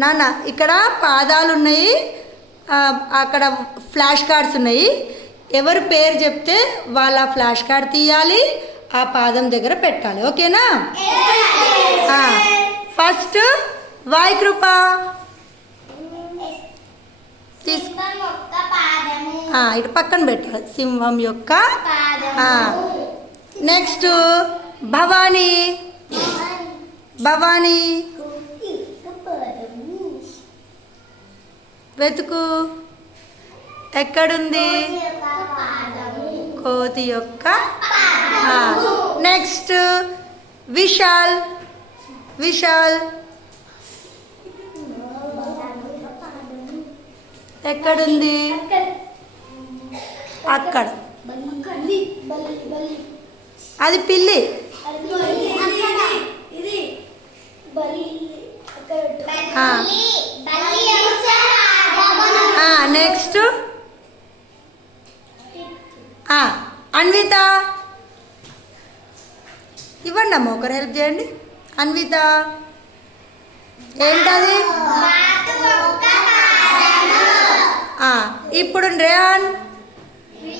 నాన్న ఇక్కడ పాదాలు ఉన్నాయి అక్కడ ఫ్లాష్ కార్డ్స్ ఉన్నాయి. ఎవరు పేరు చెప్తే వాళ్ళ ఫ్లాష్ కార్డ్ తీయాలి ఆ పాదం దగ్గర పెట్టాలి. ఓకేనా? ఫస్ట్ వాయ్ కృప. ఇటు పక్కన పెట్టాలి సింహం యొక్క నెక్స్ట్ భవానీ. భవానీ కోతి యొక్క పాదము వెతుకు. ఎక్కడుంది? కోతి యొక్క నెక్స్ట్ విశాల్. విశాల్. ఎక్కడుంది? అక్కడ. అది పిల్లి. ఇది బల్లి అక్కడ ఆ. బల్లి యొక్క పాదము నెక్స్ట్ అన్విత. ఇవ్వండి అమ్మ ఒకరు హెల్ప్ చేయండి. అన్విత. ఏంటది? ఇప్పుడు Reyan.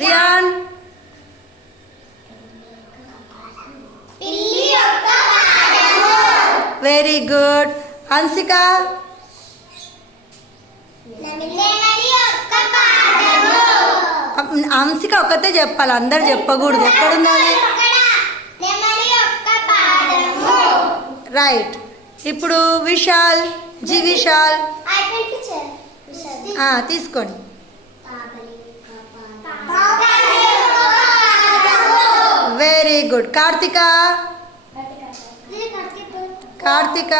Rayon. Very good Hansika. అంశిక ఒకతే చెప్పాలి అందరు చెప్పకూడదు. ఎక్కడున్నది రైట్ ఇప్పుడు విశాల్ జి విశాల్. తీసుకోండి. Very good Karthika? Karthika?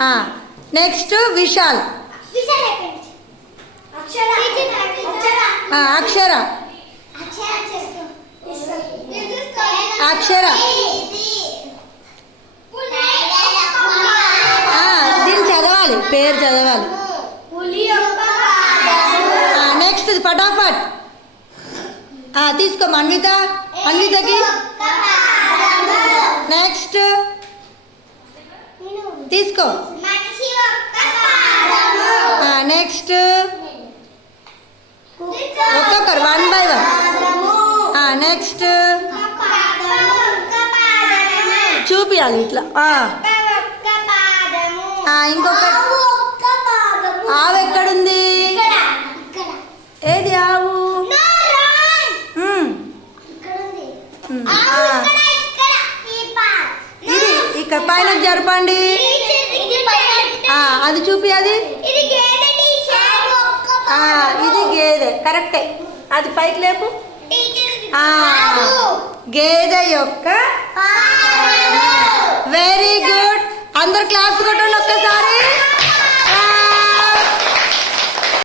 Next Vishal. Akshara. Akshara. దీన్ని చదవాలి పేరు చదవాలి. నెక్స్ట్ ఫటాఫట్. తీసుకో అన్విత అన్వితకి నెక్స్ట్ తీసుకో. నెక్స్ట్ ఒక్కొక్కరు వన్ బై వన్ నెక్స్ట్ చూపియాలి ఇట్లా. ఇంకొక ఆవు ఎక్కడుంది? ఏది ఆవు? ఇది ఇక్కడ పైన జరపండి. చూపి అది ఇది గేదె. కరెక్టే. అది పైకి లేపు. గేదె యొక్క